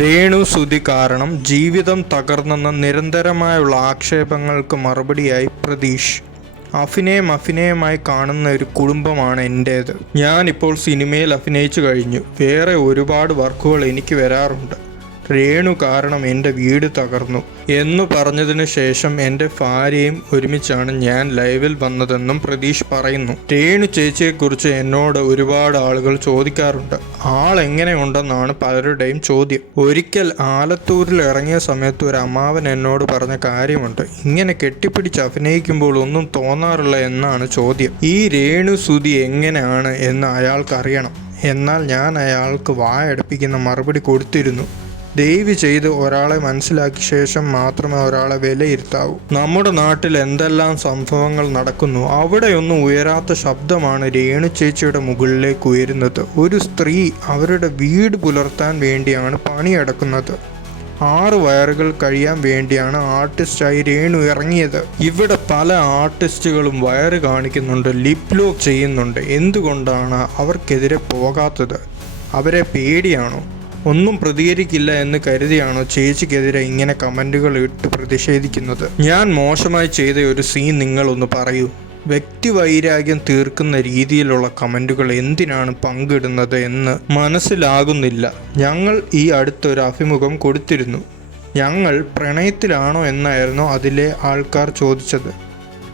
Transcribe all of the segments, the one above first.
രേണു സുതി കാരണം ജീവിതം തകർന്നെന്ന നിരന്തരമായുള്ള ആക്ഷേപങ്ങൾക്ക് മറുപടിയായി പ്രതീഷ്. അഭിനയം അഭിനയമായി കാണുന്ന ഒരു കുടുംബമാണ് എന്റേത് ഞാനിപ്പോൾ സിനിമയിൽ അഭിനയിച്ചു കഴിഞ്ഞു. വേറെ ഒരുപാട് വർക്കുകൾ എനിക്ക് വരാറുണ്ട്. രേണു കാരണം എന്റെ വീട് തകർന്നു. എന്നു പറഞ്ഞതിനു ശേഷം എന്റെ ഭാര്യയും ഒരുമിച്ചാണ് ഞാൻ ലൈവിൽ വന്നതെന്നും പ്രതീഷ് പറയുന്നു. രേണു ചേച്ചിയെക്കുറിച്ച് എന്നോട് ഒരുപാട് ആളുകൾ ചോദിക്കാറുണ്ട്. ആൾ എങ്ങനെയുണ്ടെന്നാണ് പലരുടെയും ചോദ്യം. ഒരിക്കൽ ആലത്തൂരിൽ ഇറങ്ങിയ സമയത്ത് ഒരു അമ്മാവൻ എന്നോട് പറഞ്ഞ കാര്യമുണ്ട്. ഇങ്ങനെ കെട്ടിപ്പിടിച്ച് അഭിനയിക്കുമ്പോൾ ഒന്നും തോന്നാറില്ല എന്നാണ് ചോദ്യം. ഈ രേണു സുതി എങ്ങനെയാണ് എന്ന് അയാൾക്കറിയണം. എന്നാൽ ഞാൻ അയാൾക്ക് വായടുപ്പിക്കുന്ന മറുപടി കൊടുത്തിരുന്നു. ദയവ് ചെയ്ത് ഒരാളെ മനസ്സിലാക്കിയ ശേഷം മാത്രമേ ഒരാളെ വിലയിരുത്താവൂ. നമ്മുടെ നാട്ടിൽ എന്തെല്ലാം സംഭവങ്ങൾ നടക്കുന്നു അവിടെയൊന്നും ഉയരാത്ത ശബ്ദമാണ് രേണു ചേച്ചിയുടെ മുകളിലേക്ക് ഉയരുന്നത്. ഒരു സ്ത്രീ അവരുടെ വീട് പുലർത്താൻ വേണ്ടിയാണ് പണിയെടുക്കുന്നത്. ആറ് വയറുകൾ കഴിയാൻ വേണ്ടിയാണ് ആർട്ടിസ്റ്റായി രേണു ഇറങ്ങിയത്. ഇവിടെ പല ആർട്ടിസ്റ്റുകളും വയറ് കാണിക്കുന്നുണ്ട് ലിപ് ലോക്ക് ചെയ്യുന്നുണ്ട്. എന്തുകൊണ്ടാണ് അവർക്കെതിരെ പോകാത്തത്? അവരെ പേടിയാണോ? ഒന്നും പ്രതികരിക്കില്ല എന്ന് കരുതിയാണോ ചേച്ചിക്കെതിരെ ഇങ്ങനെ കമന്റുകൾ ഇട്ട് പ്രതിഷേധിക്കുന്നത്? ഞാൻ മോശമായി ചെയ്ത ഒരു സീൻ നിങ്ങളൊന്ന് പറയൂ. വ്യക്തി വൈരാഗ്യം തീർക്കുന്ന രീതിയിലുള്ള കമന്റുകൾ എന്തിനാണ് പങ്കിടുന്നത് എന്ന് മനസ്സിലാകുന്നില്ല. ഞങ്ങൾ ഈ അടുത്തൊരു അഭിമുഖം കൊടുത്തിരുന്നു. ഞങ്ങൾ പ്രണയത്തിലാണോ എന്നായിരുന്നു അതിലെ ആൾക്കാർ ചോദിച്ചത്.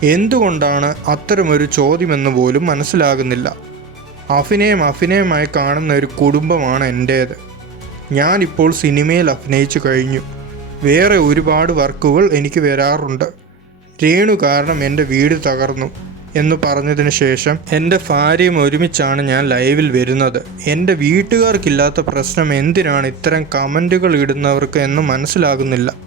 എന്തുകൊണ്ടാണ് അത്തരമൊരു ചോദ്യമെന്ന് പോലും മനസ്സിലാകുന്നില്ല. അഭിനയം അഭിനയമായി കാണുന്ന ഒരു കുടുംബമാണ് എന്റേത് ഞാനിപ്പോൾ സിനിമയിൽ അഭിനയിച്ചു കഴിഞ്ഞു. വേറെ ഒരുപാട് വർക്കുകൾ എനിക്ക് വരാറുണ്ട്. രേണു കാരണം എന്റെ വീട് തകർന്നു എന്ന് പറഞ്ഞതിന് ശേഷം എന്റെ ഭാര്യയും ഒരുമിച്ചാണ് ഞാൻ ലൈവിൽ വരുന്നത്. എന്റെ വീട്ടുകാർക്കില്ലാത്ത പ്രശ്നം എന്തിനാണ് ഇത്തരം കമന്റുകൾ ഇടുന്നവർക്ക് എന്ന് മനസ്സിലാകുന്നില്ല.